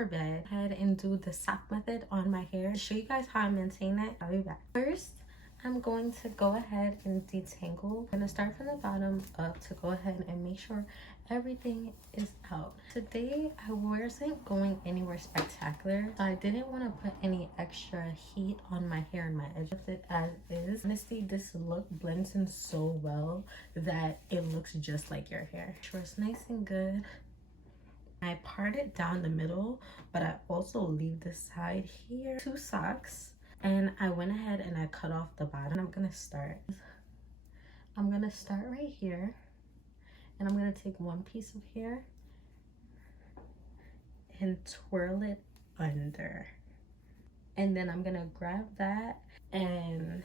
for bed. Go ahead and do the sock method on my hair. Show you guys how I maintain it. I'll be back. First, I'm going to go ahead and detangle. I'm gonna start from the bottom up to go ahead and make sure everything is out. Today I wasn't going anywhere spectacular, so I didn't want to put any extra heat on my hair and my edge. Left it as is. Honestly, this look blends in so well that it looks just like your hair. Sure, it's nice and good. I part it down the middle, but I also leave the side here 2 socks, and I went ahead and I cut off the bottom. I'm gonna start right here, and I'm gonna take one piece of hair and twirl it under, and then I'm gonna grab that and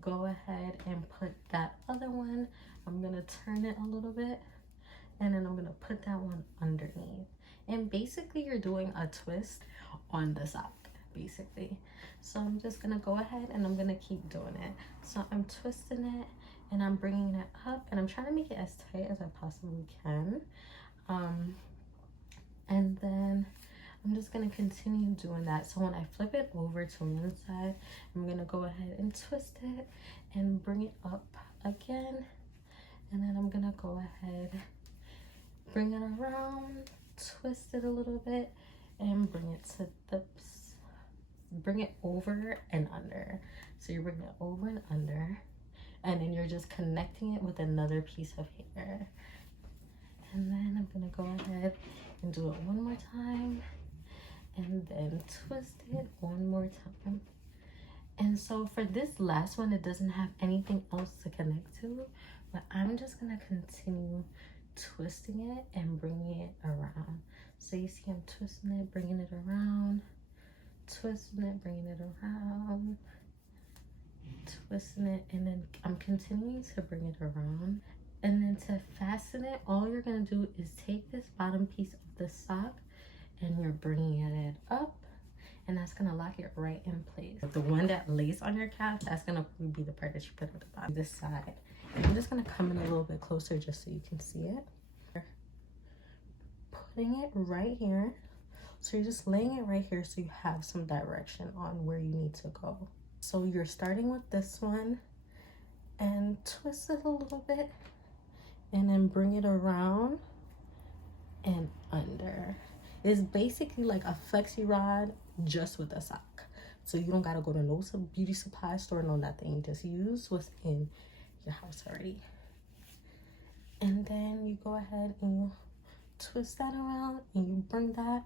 go ahead and put that other one. I'm gonna turn it a little bit, and then I'm gonna put that one underneath. And basically you're doing a twist on the sock, basically. So I'm just gonna go ahead and I'm gonna keep doing it. So I'm twisting it and I'm bringing it up, and I'm trying to make it as tight as I possibly can. And then I'm just gonna continue doing that. So when I flip it over to one side, I'm gonna go ahead and twist it and bring it up again. And then I'm gonna go ahead, bring it around, twist it a little bit, and bring it over and under. So you're bringing it over and under, and then you're just connecting it with another piece of hair. And then I'm gonna go ahead and do it one more time, and then twist it one more time. And so for this last one, it doesn't have anything else to connect to, but I'm just gonna continue twisting it and bringing it around. So you see I'm twisting it, bringing it around, twisting it, bringing it around, twisting it, and then I'm continuing to bring it around. And then to fasten it, all you're gonna do is take this bottom piece of the sock and you're bringing it up, and that's gonna lock it right in place. The one that lays on your calf, that's gonna be the part that you put at the bottom. This side. And I'm just gonna come in a little bit closer just so you can see it. Putting it right here. So you're just laying it right here so you have some direction on where you need to go. So you're starting with this one and twist it a little bit, and then bring it around and under. It's basically like a flexi rod just with a sock. So you don't gotta go to no beauty supply store, no nothing. Just use what's in your house already. And then you go ahead and you twist that around and you bring that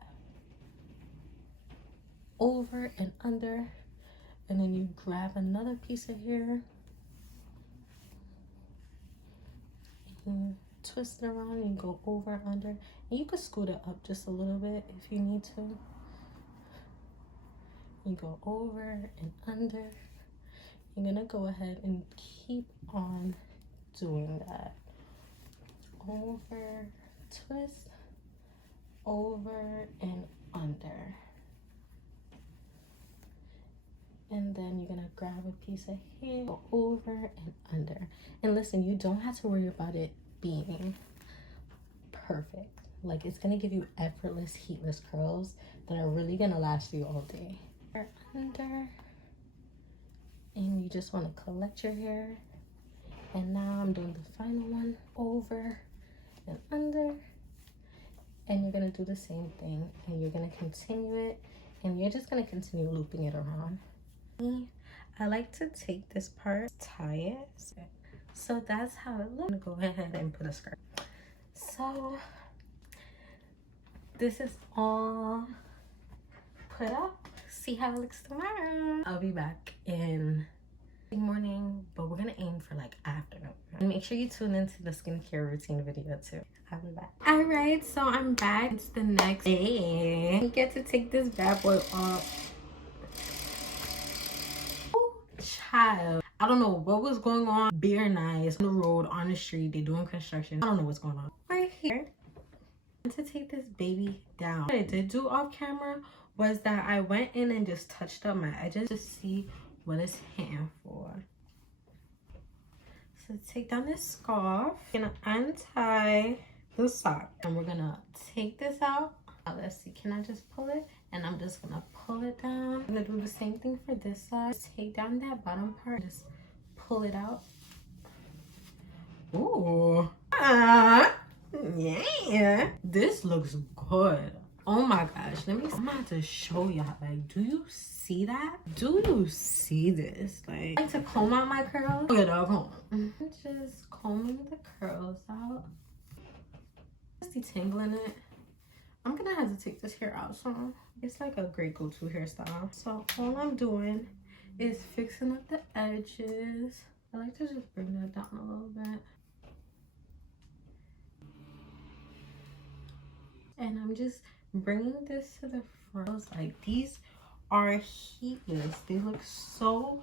over and under, and then you grab another piece of hair and twist it around and go over and under, and you could scoot it up just a little bit if you need to. You go over and under. You're gonna go ahead and keep on doing that. Over, twist, over and under. And then you're gonna grab a piece of hair, go over and under. And listen, you don't have to worry about it being perfect. Like, it's gonna give you effortless, heatless curls that are really gonna last you all day. Under, and you just want to collect your hair. And now I'm doing the final one, over and under, and you're gonna do the same thing, and you're gonna continue it, and you're just gonna continue looping it around. I like to take this part, tie it, so that's how it looks. I'm gonna go ahead and put a skirt. So this is all put up. See how it looks tomorrow. I'll be back in the morning, but we're gonna aim for like afternoon. And make sure you tune into the skincare routine video too. I'll be back. All right, so I'm back. It's the next day. We get to take this bad boy off. Oh, child, I don't know what was going on. Bare nights on the road, on the street, they're doing construction. I don't know what's going on. Right here, to take this baby down. What I did do off camera was that I went in and just touched up my edges to see what it's hitting for. So take down this scarf, I'm gonna untie the sock, and we're gonna take this out Now let's see, can I just pull it? And I'm just gonna pull it down. I'm gonna do the same thing for this side. Take down that bottom part, just pull it out. Ooh. Yeah. This looks good. Oh my gosh, I'm about to show y'all. Like, do you see that? Do you see this? Like, I like to comb out my curls. Look at that comb. Just combing the curls out. Just detangling it. I'm gonna have to take this hair out soon. It's like a great go-to hairstyle. So all I'm doing is fixing up the edges. I like to just bring that down a little bit. And I'm just bringing this to the front. Like, these are heatless. They look so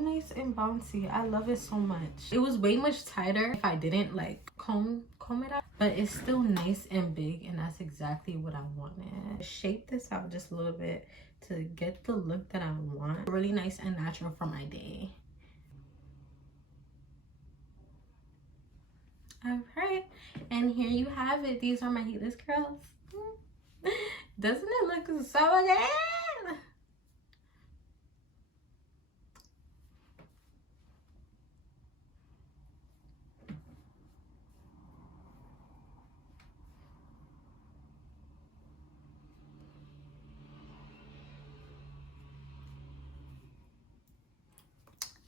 nice and bouncy. I love it so much. It was way much tighter if I didn't like comb it out, but it's still nice and big, and that's exactly what I wanted. Shape this out just a little bit to get the look that I want. Really nice and natural for my day. All right, and here you have it. These are my heatless curls. Doesn't it look so good?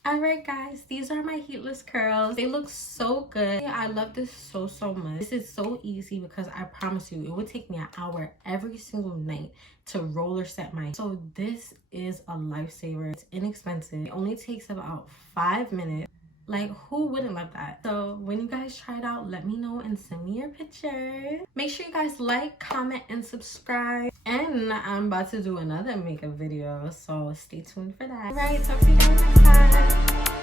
All right guys, these are my heatless curls. They look so good. I love this so much. This is so easy because I promise you it would take me an hour every single night to roller set my hair. So this is a lifesaver. It's inexpensive. It only takes about 5 minutes. Like, who wouldn't love that? So when you guys try it out, let me know and send me your pictures. Make sure you guys like, comment, and subscribe. And I'm about to do another makeup video, so stay tuned for that. All right, talk to you guys next time.